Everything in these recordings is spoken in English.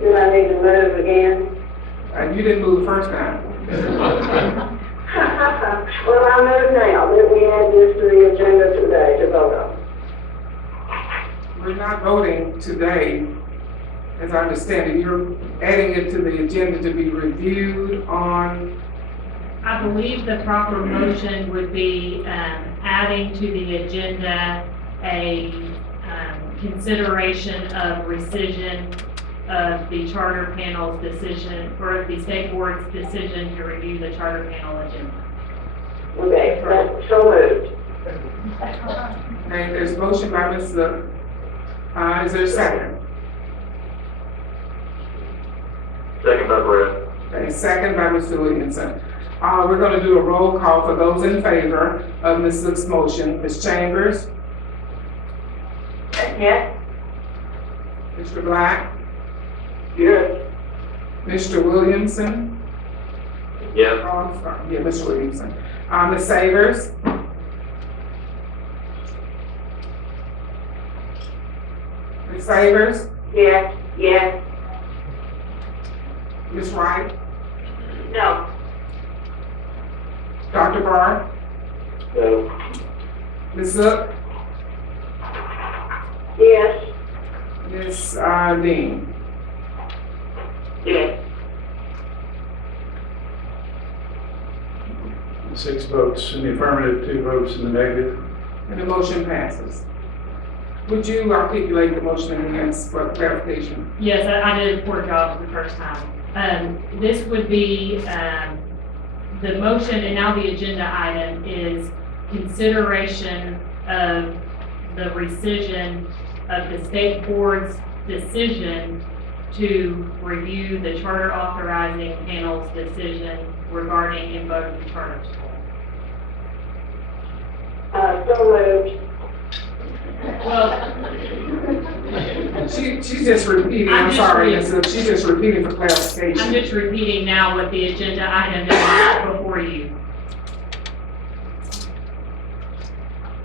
Do I need to move again? You didn't move the first time. Well, I move now that we add this to the agenda today to vote on. We're not voting today, as I understand it. You're adding it to the agenda to be reviewed on. I believe the proper motion would be adding to the agenda a consideration of rescission of the charter panel's decision, or the state board's decision to review the charter panel agenda. Okay, that's so moved. Okay, there's a motion by Ms. Zook. Is there a second? Second by Brett. Okay, second by Mr. Williamson. We're going to do a roll call for those in favor of Ms. Zook's motion. Ms. Chambers? Yes? Mr. Black? Yes. Mr. Williamson? Yes. Oh, I'm sorry. Yeah, Mr. Williamson. Ms. Savers? Ms. Savers? Yes. Yes. Ms. Wright? No. Dr. Barr? No. Ms. Zook? Yes. Ms. Dean? Yes. 6 votes in the affirmative, 2 votes in the negative. And the motion passes. Would you articulate the motion again for clarification? Yes, I did a poor job the first time. This would be, the motion and now the agenda item is consideration of the rescission of the state board's decision to review the charter authorizing panel's decision regarding and vote of the charter school. So moved. Well, She's just repeating, I'm I'm just sorry, reading. Ms. Zook, she's just repeating for I'm clarification. just repeating now what the agenda item is before you.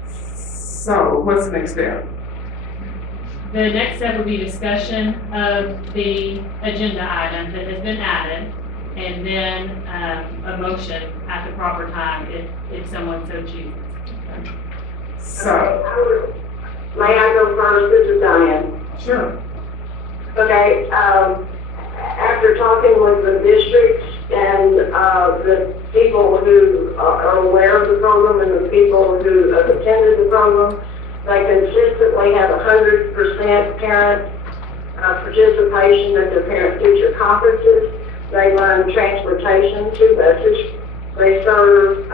So, what's the next step? The next step would be discussion of the agenda item that has been added, and then a motion at the proper time if someone so chooses. So, May I go first? This is Diane. sure. Okay, after talking with the districts and the people who are aware of the program and the people who have attended the program, they consistently have 100% parent participation at their parent-teacher conferences. They run transportation, 2 buses. They serve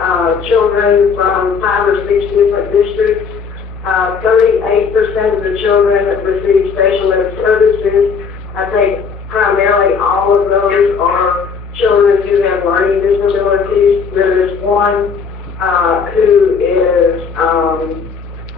children from 5 or 6 different districts. 38% of the children that receive special ed services, I think primarily all of those are children who have learning disabilities. There is one who is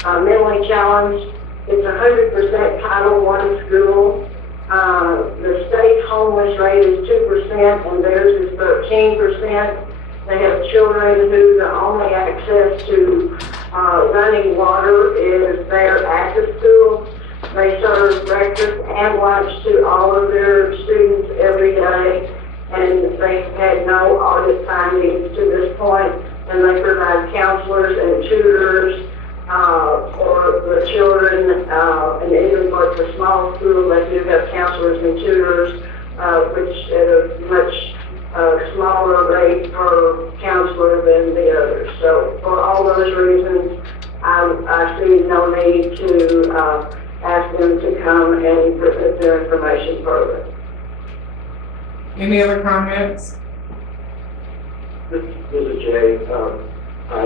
mentally challenged. It's 100% Title I school. The state homeless rate is 2% and theirs is 13%. They have children who the only access to running water is there at the school. They serve breakfast and lunch to all of their students every day, and they've had no audit findings to this point. And they provide counselors and tutors for the children, and even for the small school, they do have counselors and tutors, which at a much smaller rate per counselor than the others. So for all those reasons, I see no need to ask them to come and present their information further. Any other comments? This is Jay. I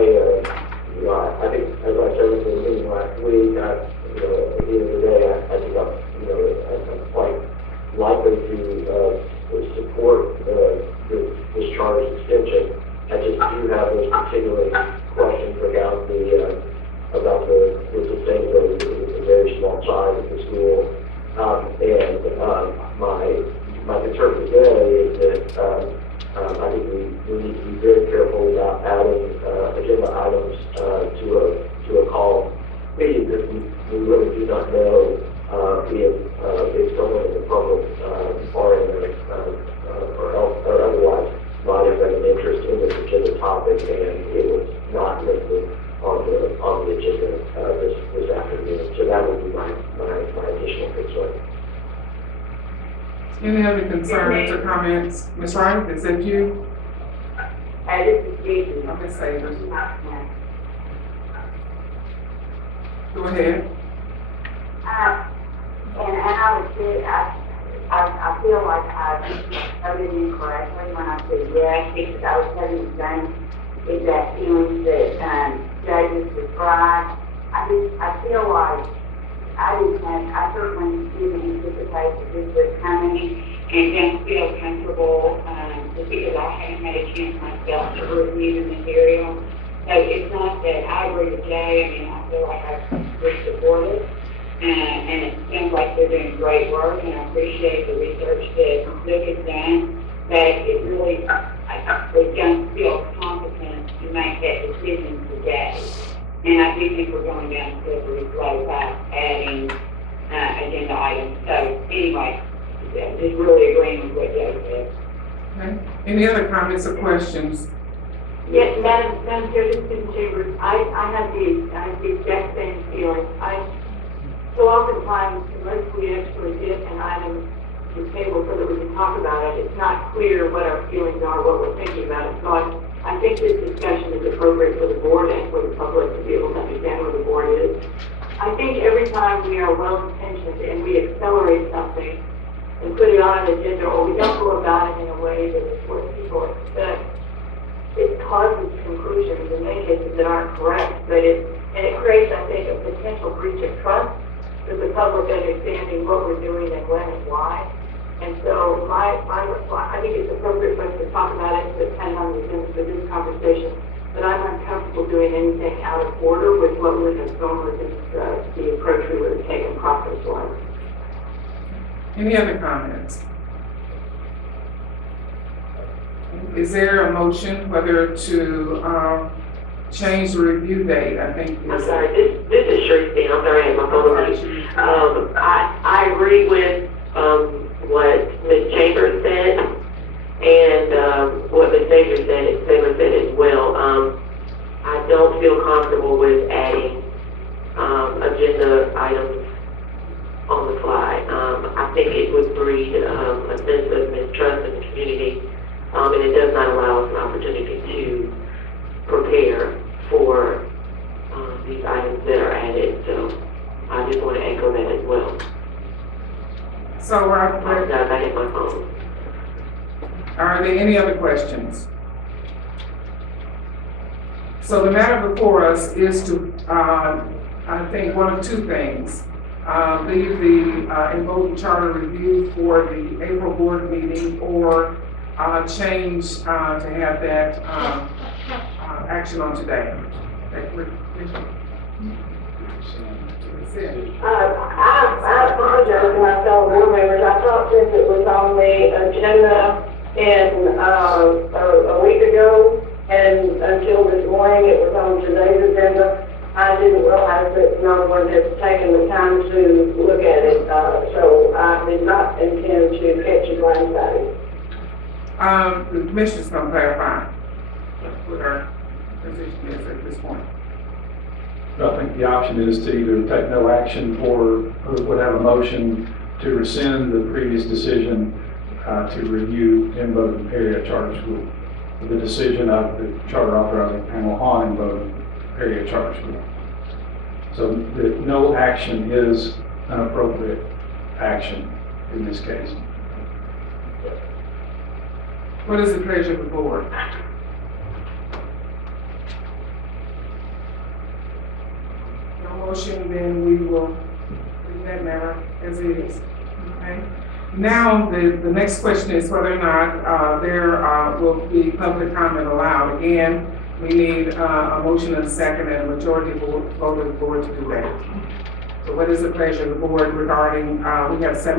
think, as I said in the meeting last week, at the end of the day, I think I'm quite likely to support this charter's extension. I just do have those particular questions about the sustainability of the very small size of the school. My concern today is that I think we need to be very careful about adding agenda items to a call meeting, because we really do not know if someone in the public and it was not listed on the agenda, this afternoon. So that would be my additional concern. Any other concerns or comments? Ms. Wright, is that you? This is Jason. Ms. Savers. Go ahead. And I would say, I feel like I voted incorrectly when I said yes, because I was having the same exact feelings that, Jay just described. I feel like I certainly didn't anticipate that this was coming and don't feel comfortable, just because I haven't had a chance myself to review the material. So it's not that I agree with Jay, I mean, I feel like I support it. And it seems like they're doing great work, and I appreciate the research that Luke has done, but it really, I don't feel competent to make that decision today. And I do think we're going down a slippery slope by adding agenda items. So anyway, just really agreeing with what Joe said. Okay. Any other comments or questions? Yes, Madam Chair, this is Chambers. I have the exact same feeling. So oftentimes, unless we actually get an item to the table so that we can talk about it, it's not clear what our feelings are, what we're thinking about it. So I think this discussion is appropriate for the board and for the public to be able to understand where the board is. I think every time we are well-intentioned and we accelerate something and put it on an agenda, or we don't go about it in a way that is what people expect, it causes conclusions in many cases that aren't correct, but it creates, I think, a potential breach of trust with the public understanding what we're doing and when and why. And so I think it's appropriate for us to talk about it, to depend on the agenda for this conversation, but I'm uncomfortable doing anything out of order with what would have gone with the approach we would have taken process-wise. Any other comments? Is there a motion whether to change the review date? I think. I'm sorry, this is Shirley. I'm sorry, I had my phone on. I agree with what Ms. Chambers said and what Ms. Sager said as well. I don't feel comfortable with adding agenda items on the fly. I think it would breed a sense of mistrust in the community, and it does not allow us an opportunity to prepare for these items that are added. So I just want to echo that as well. So I hit my phone. are there any other questions? So the matter before us is to, I think, one of two things. Leave the enrolled charter review for the April board meeting, or change to have that action on today. I apologize to my fellow board members. I thought since it was on the agenda a week ago, and until this morning it was on today's agenda, I didn't realize that no one had taken the time to look at it, so I did not intend to catch you blindsided. The commissioner's gonna clarify what our position is at this point. I think the option is to either take no action or would have a motion to rescind the previous decision to review and vote and Perry Charter School. The decision of the Charter Authorizing Panel on and vote Perry Charter School. So the no action is an appropriate action in this case. What is the pleasure of the board? No motion, then we will leave that matter as it is. Okay. Now, the next question is whether or not there will be public comment allowed. Again, we need a motion and a second and a majority vote of the board to do that. So what is the pleasure of the board regarding, we have 7